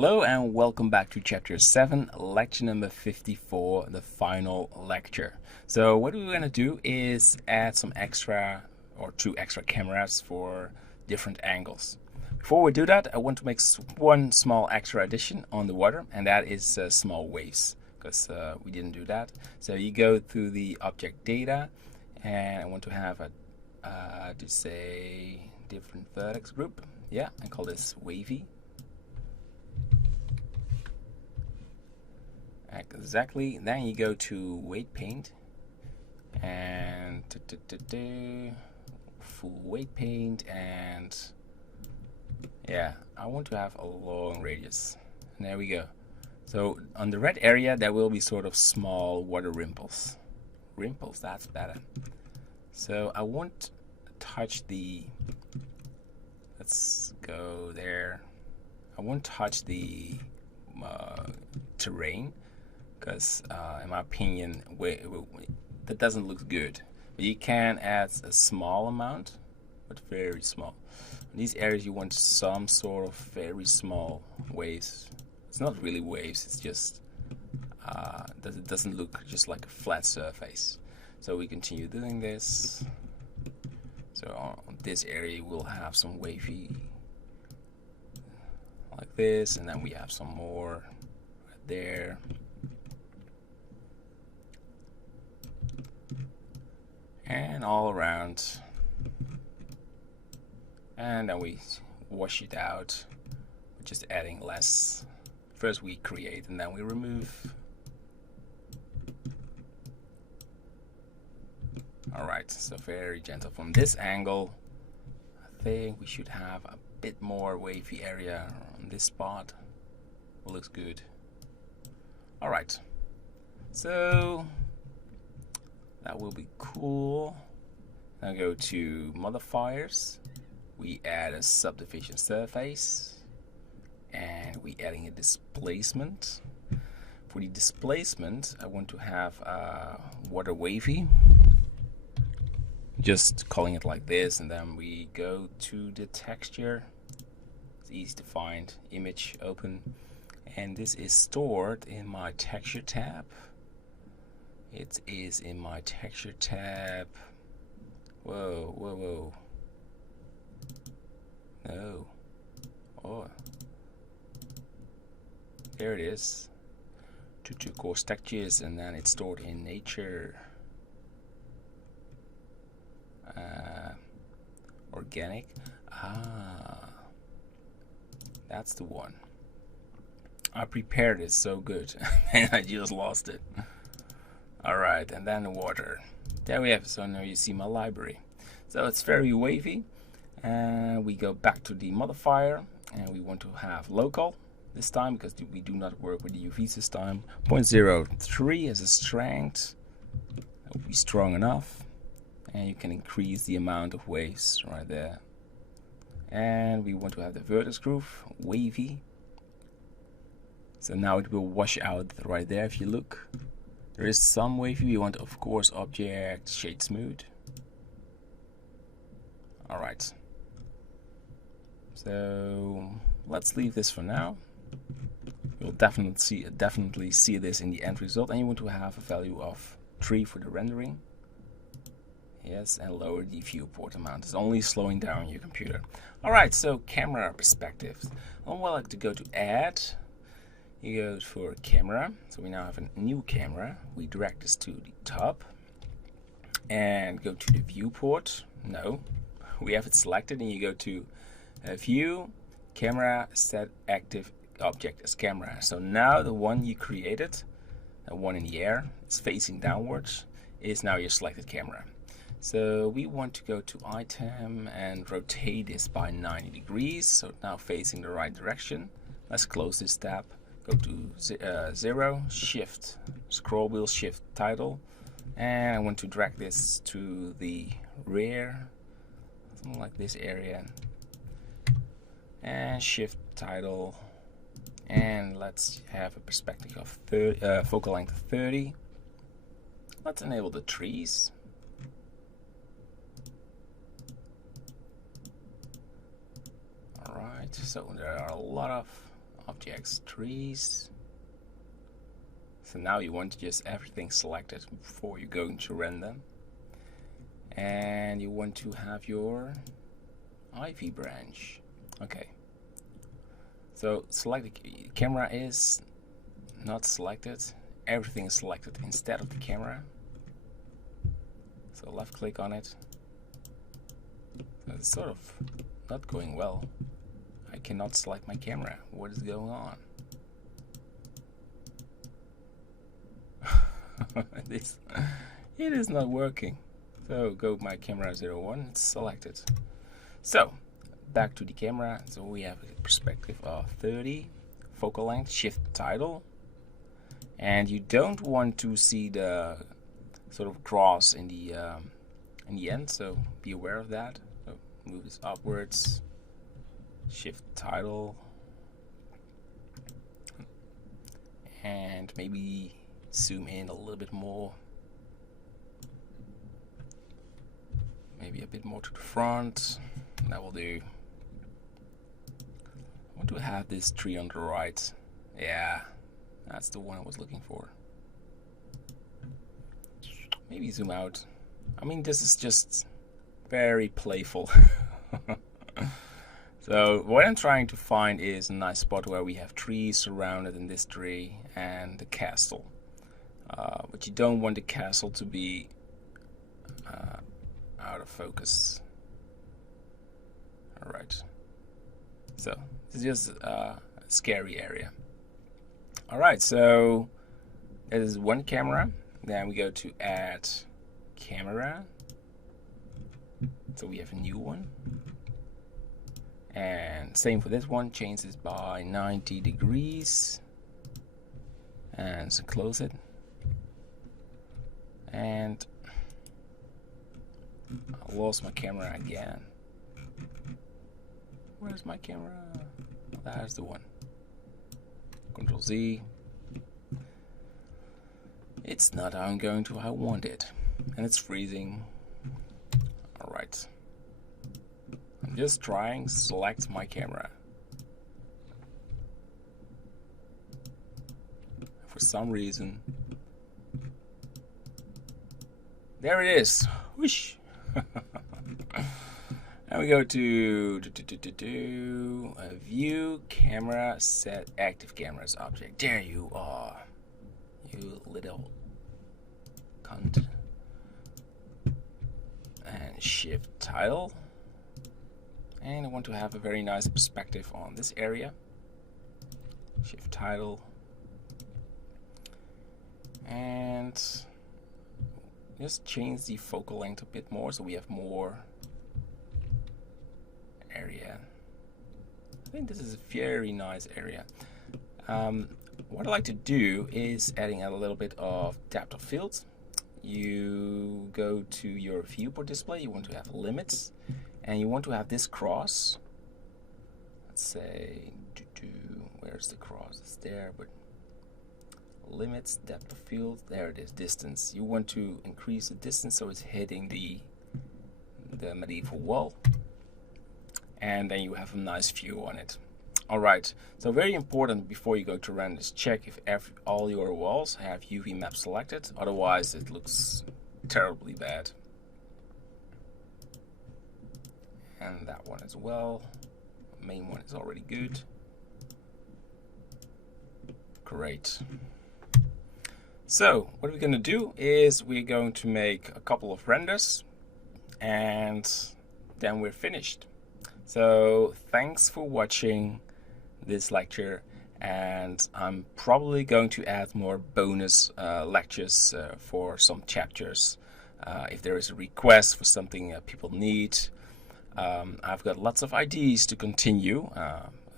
Hello and welcome back to chapter 7, lecture number 54, the final lecture. So what we're going to do is add some extra or two extra cameras for different angles. Before we do that, I want to make one small extra addition on the water, and that is small waves, because we didn't do that. So you go to the object data, and I want to have a to say different vertex group. Yeah, and call this wavy. Exactly. Then you go to weight paint and full weight paint, and yeah, I want to have a long radius. And there we go. So on the red area there will be sort of small water ripples. Ripples, that's better. So I won't touch the, let's go there. I won't touch the terrain, because in my opinion that doesn't look good. But you can add a small amount, but very small. In these areas you want some sort of very small waves. It's not really waves, it's just it doesn't look just like a flat surface. So we continue doing this. So on this area we'll have some wavy like this, and then we have some more right there. And all around, and then we wash it out, just adding less. First we create and then we remove. Alright, so very gentle. From this angle I think we should have a bit more wavy area on this spot. Looks good. Alright, so that will be cool. Now go to modifiers. We add a subdivision surface, and we adding a displacement. For the displacement, I want to have water wavy. Just calling it like this, and then we go to the texture. It's easy to find. Image, open, and this is stored in my texture tab. It is in my texture tab. Whoa, whoa, whoa. No. Oh. There it is. Two coarse textures, and then it's stored in nature. Organic. That's the one. I prepared it so good and I just lost it. Alright, and then the water. There we have it. So now you see my library. So it's very wavy. And we go back to the modifier, and we want to have local this time, because we do not work with the UV this time. 0.03 as a strength. That will be strong enough. And you can increase the amount of waves right there. And we want to have the vertex groove wavy. So now it will wash out right there if you look. There is some wavy. We want, of course, object shade smooth. Alright. So let's leave this for now. You'll definitely see this in the end result, and you want to have a value of 3 for the rendering. Yes, and lower the viewport amount. It's only slowing down your computer. Alright, so camera perspective. I would like to go to add. You go for camera. So we now have a new camera. We drag this to the top and go to the viewport. No, we have it selected, and you go to view, camera, set active object as camera. So now the one you created, the one in the air, is facing downwards, is now your selected camera. So we want to go to item and rotate this by 90 degrees, so now facing the right direction. Let's close this tab. Go to 0, shift, scroll wheel, shift title, and I want to drag this to the rear, something like this area, and shift title, and let's have a perspective of 30, focal length of 30. Let's enable the trees. Alright, so there are a lot of objects, trees. So now you want to just everything selected before you're going to render. And you want to have your ivy branch. Okay. So select the camera is not selected. Everything is selected instead of the camera. So left click on it. So it's sort of not going well. I cannot select my camera. What is going on? It is not working. So go my camera 01, it's selected. So back to the camera. So we have a perspective of 30, focal length, shift title, and you don't want to see the sort of cross in the end. So be aware of that. So move this upwards, shift title, and maybe zoom in a little bit more. Maybe a bit more to the front. That will do. I want to have this tree on the right. Yeah, that's the one I was looking for. Maybe zoom out. I mean, this is just very playful. So what I'm trying to find is a nice spot where we have trees surrounded in this tree and the castle. But you don't want the castle to be out of focus. Alright. So this is just a scary area. Alright, so that is one camera. Then we go to add camera. So we have a new one. And same for this one, change this by 90 degrees. And so close it. And I lost my camera again. Where's my camera? That's the one. Control Z. It's not how I'm going to how I want it. And it's freezing. Alright. I'm just trying to select my camera. For some reason. There it is. Whoosh. And we go to view camera, set active cameras object. There you are, you little cunt. And shift title. And I want to have a very nice perspective on this area. Shift title. And just change the focal length a bit more so we have more area. I think this is a very nice area. What I like to do is adding a little bit of depth of field. You go to your viewport display, you want to have limits, and you want to have this cross. Let's say, where's the cross? It's there, but limits, depth of field, there it is, distance. You want to increase the distance so it's hitting the medieval wall, and then you have a nice view on it. Alright, so very important before you go to render is check if all your walls have UV map selected, otherwise it looks terribly bad. And that one as well. The main one is already good. Great. So what we're going to do is we're going to make a couple of renders and then we're finished. So thanks for watching this lecture, and I'm probably going to add more bonus lectures for some chapters if there is a request for something people need. I've got lots of ideas to continue,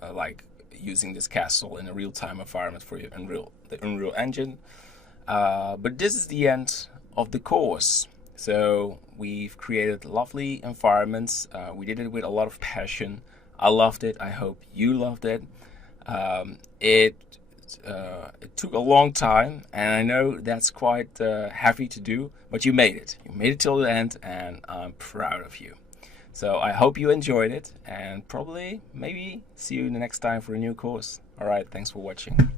like using this castle in a real-time environment for your the Unreal Engine. But this is the end of the course. So we've created lovely environments. We did it with a lot of passion. I loved it. I hope you loved it. It took a long time, and I know that's quite heavy to do, but you made it. You made it till the end, and I'm proud of you. So I hope you enjoyed it, and probably maybe see you the next time for a new course. All right, thanks for watching.